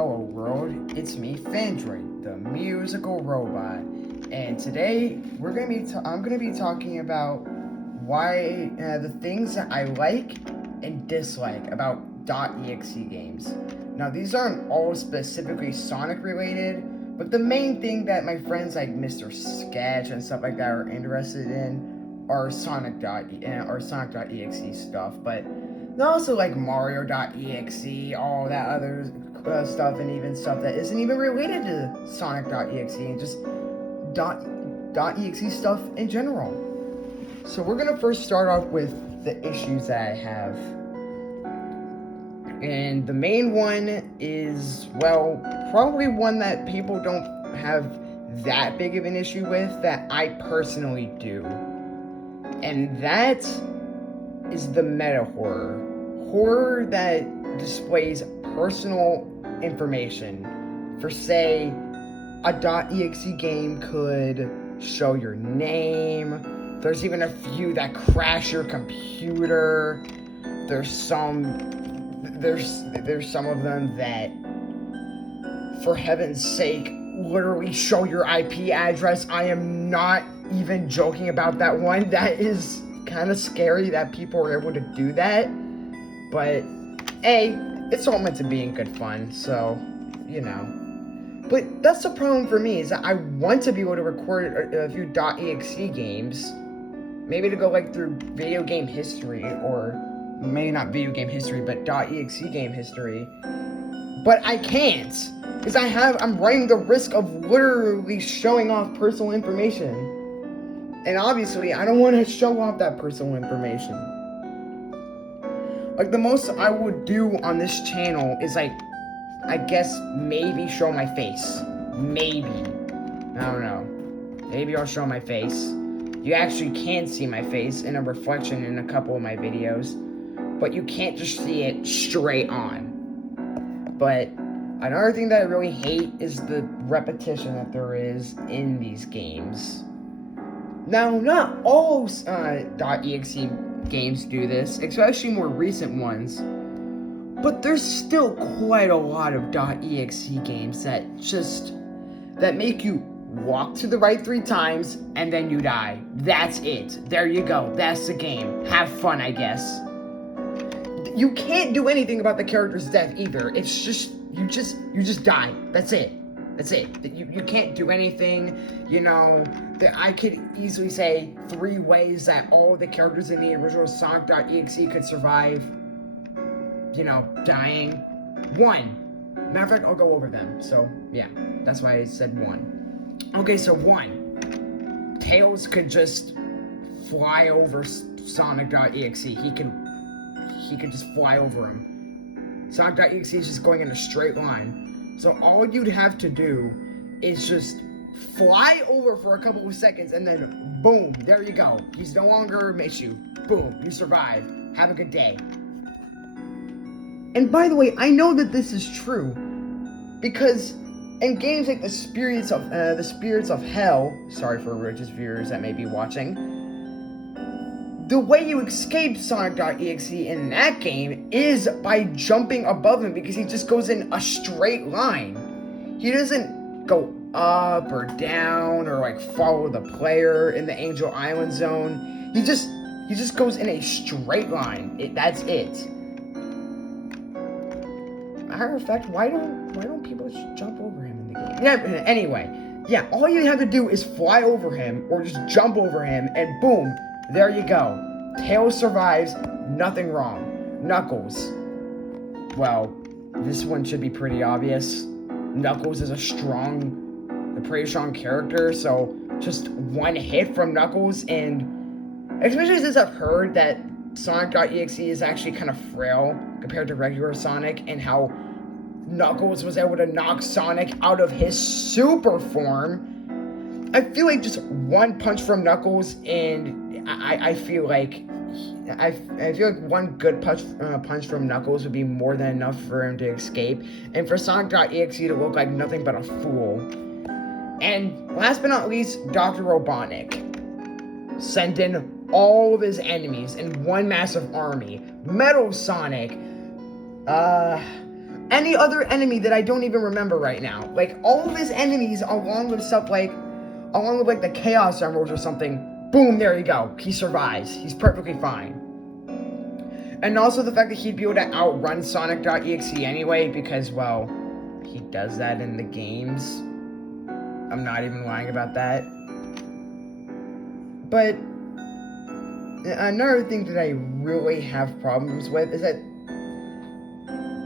Hello world, it's me, Fandroid, the musical robot, and today I'm gonna be talking about why the things that I like and dislike about .exe games. Now these aren't all specifically Sonic related, but the main thing that my friends like Mr. Sketch and stuff like that are interested in are Sonic.exe stuff, but also like Mario.exe, all that other stuff, and even stuff that isn't even related to Sonic.exe, and just .exe stuff in general. So we're gonna first start off with the issues that I have. And the main one is, well, probably one that people don't have that big of an issue with, that I personally do. And that is the meta horror. Horror that displays personal information. For say, a .exe game could show your name. There's even a few that crash your computer. There's some of them that, for heaven's sake, literally show your IP address. I am not even joking about that one. That is kind of scary that people are able to do that. But, it's all meant to be in good fun, so, you know. But that's the problem for me, is that I want to be able to record a few .exe games. Maybe to go, like, through video game history, or maybe not video game history, but .exe game history. But I can't, because I'm running the risk of literally showing off personal information. And obviously, I don't want to show off that personal information. Like, the most I would do on this channel is, like, I guess maybe show my face. Maybe. I don't know. Maybe I'll show my face. You actually can see my face in a reflection in a couple of my videos, but you can't just see it straight on. But another thing that I really hate is the repetition that there is in these games. Now, not all .exe games do this, especially more recent ones, but there's still quite a lot of .exe games that make you walk to the right 3 times and then you die. That's it. There you go. That's the game. Have fun, I guess. You can't do anything about the character's death either. It's just you just die. That's it. That's it. You can't do anything. You know, I could easily say 3 ways that all the characters in the original Sonic.exe could survive, you know, dying. 1. Matter of fact, I'll go over them. So, yeah, that's why I said 1. Okay, so 1. Tails could just fly over Sonic.exe. He could just fly over him. Sonic.exe is just going in a straight line. So all you'd have to do is just fly over for a couple of seconds, and then boom, there you go. He's no longer miss you. Boom, you survive. Have a good day. And by the way, I know that this is true because in games like the Spirits of Hell, sorry for religious viewers that may be watching, the way you escape Sonic.exe in that game is by jumping above him, because he just goes in a straight line. He doesn't go up or down or like follow the player in the Angel Island zone. He just goes in a straight line. That's it. Matter of fact, why don't people just jump over him in the game? Yeah, anyway, yeah, all you have to do is fly over him or just jump over him, and boom, there you go. Tails survives, nothing wrong. Knuckles, well, this one should be pretty obvious. Knuckles is a pretty strong character, so just 1 hit from Knuckles, and especially since I've heard that Sonic.exe is actually kind of frail compared to regular Sonic, and how Knuckles was able to knock Sonic out of his super form, I feel like just 1 punch from Knuckles, and I feel like 1 good punch from Knuckles would be more than enough for him to escape, and for Sonic.exe to look like nothing but a fool. And last but not least, Dr. Robotnik. Send in all of his enemies in 1 massive army. Metal Sonic. any other enemy that I don't even remember right now. Like, all of his enemies, along with the Chaos Emeralds or something, boom, there you go. He survives. He's perfectly fine. And also the fact that he'd be able to outrun Sonic.exe anyway, because, well, he does that in the games. I'm not even lying about that. But another thing that I really have problems with is that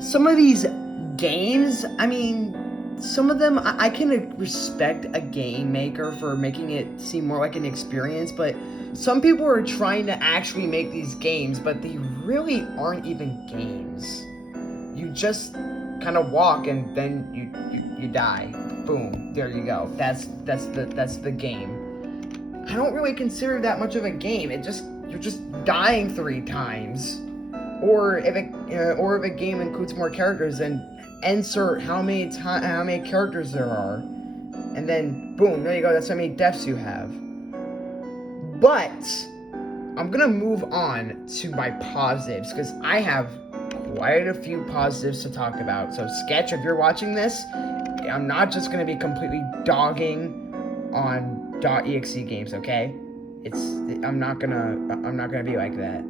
some of these games, I mean, some of them, I can respect a game maker for making it seem more like an experience, but some people are trying to actually make these games, but they really aren't even games. You just kind of walk and then you die. Boom, there you go. That's the game. I don't really consider that much of a game. You're just dying 3 times. Or if a game includes more characters, then insert how many characters there are, and then boom, there you go. That's how many deaths you have. But I'm gonna move on to my positives because I have quite a few positives to talk about. So Sketch, if you're watching this, I'm not just gonna be completely dogging on .exe games, okay? I'm not gonna be like that.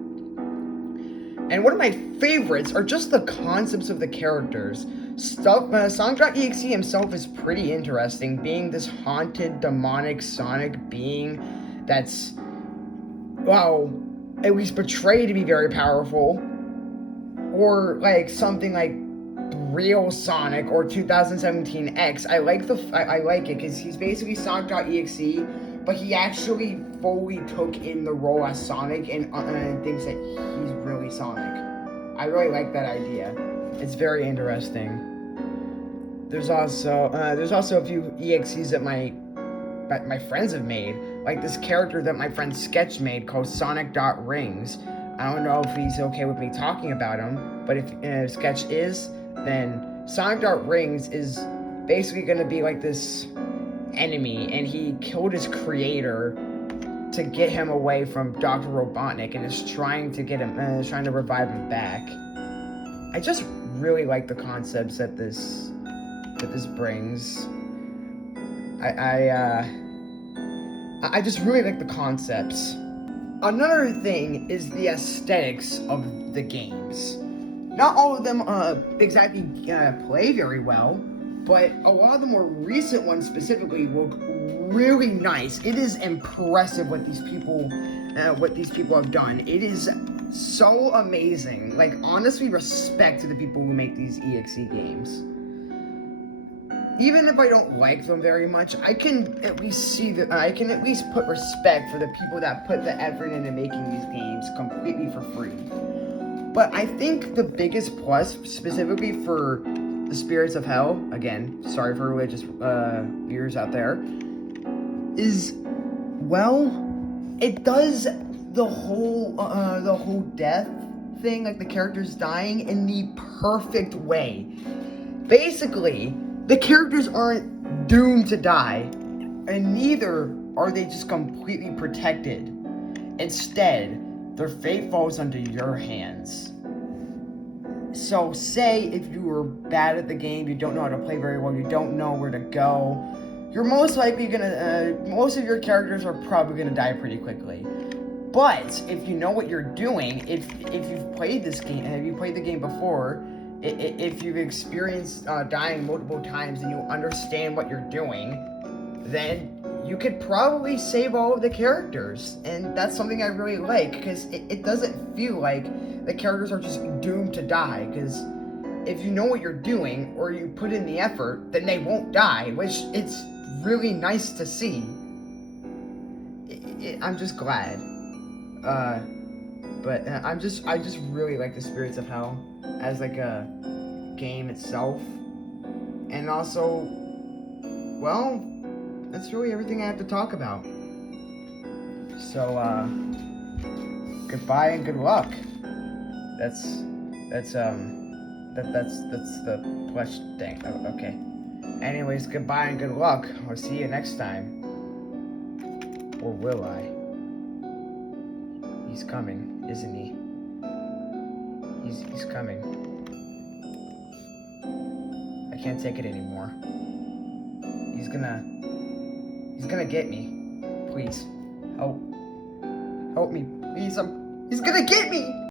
And one of my favorites are just the concepts of the characters. Sonic.exe himself is pretty interesting, being this haunted, demonic Sonic being that's, well, at least portrayed to be very powerful. Or like something like real Sonic or 2017 EXE. I like it because he's basically Sonic.exe, but he actually fully took in the role as Sonic and thinks that he's really Sonic. I really like that idea. It's very interesting. There's also a few EXEs that my friends have made, like this character that my friend Sketch made called Sonic.Rings. I don't know if he's okay with me talking about him, but if Sketch is, then Sonic.Rings is basically going to be like this enemy, and he killed his creator to get him away from Dr. Robotnik, and is trying to revive him back. I just really like the concepts that this brings. I just really like the concepts. Another thing is the aesthetics of the games. Not all of them exactly play very well, but a lot of the more recent ones specifically look really nice. It is impressive what these people have done. It is so amazing. Like, honestly, respect to the people who make these EXE games. Even if I don't like them very much, I can at least put respect for the people that put the effort into making these games completely for free. But I think the biggest plus, specifically for the Spirits of Hell, again, sorry for religious viewers out there, is, well, it does the whole death thing, like the characters dying, in the perfect way. Basically, the characters aren't doomed to die, and neither are they just completely protected. Instead, their fate falls into your hands. So say if you were bad at the game, you don't know how to play very well, you don't know where to go, you're most likely most of your characters are probably gonna die pretty quickly. But if you know what you're doing, if you've played this game, have you played the game before, if you've experienced dying multiple times and you understand what you're doing, then you could probably save all of the characters. And that's something I really like, because it doesn't feel like the characters are just doomed to die. Because if you know what you're doing, or you put in the effort, then they won't die, which it's really nice to see. I'm just glad. But I just really like the Spirits of Hell as like a game itself. And also, well, that's really everything I have to talk about. So, goodbye and good luck. That's the plush thing. Oh, okay. Anyways, goodbye and good luck. I'll see you next time. Or will I? He's coming, isn't he? He's coming. I can't take it anymore. He's gonna get me. Please, help me, please. He's gonna get me.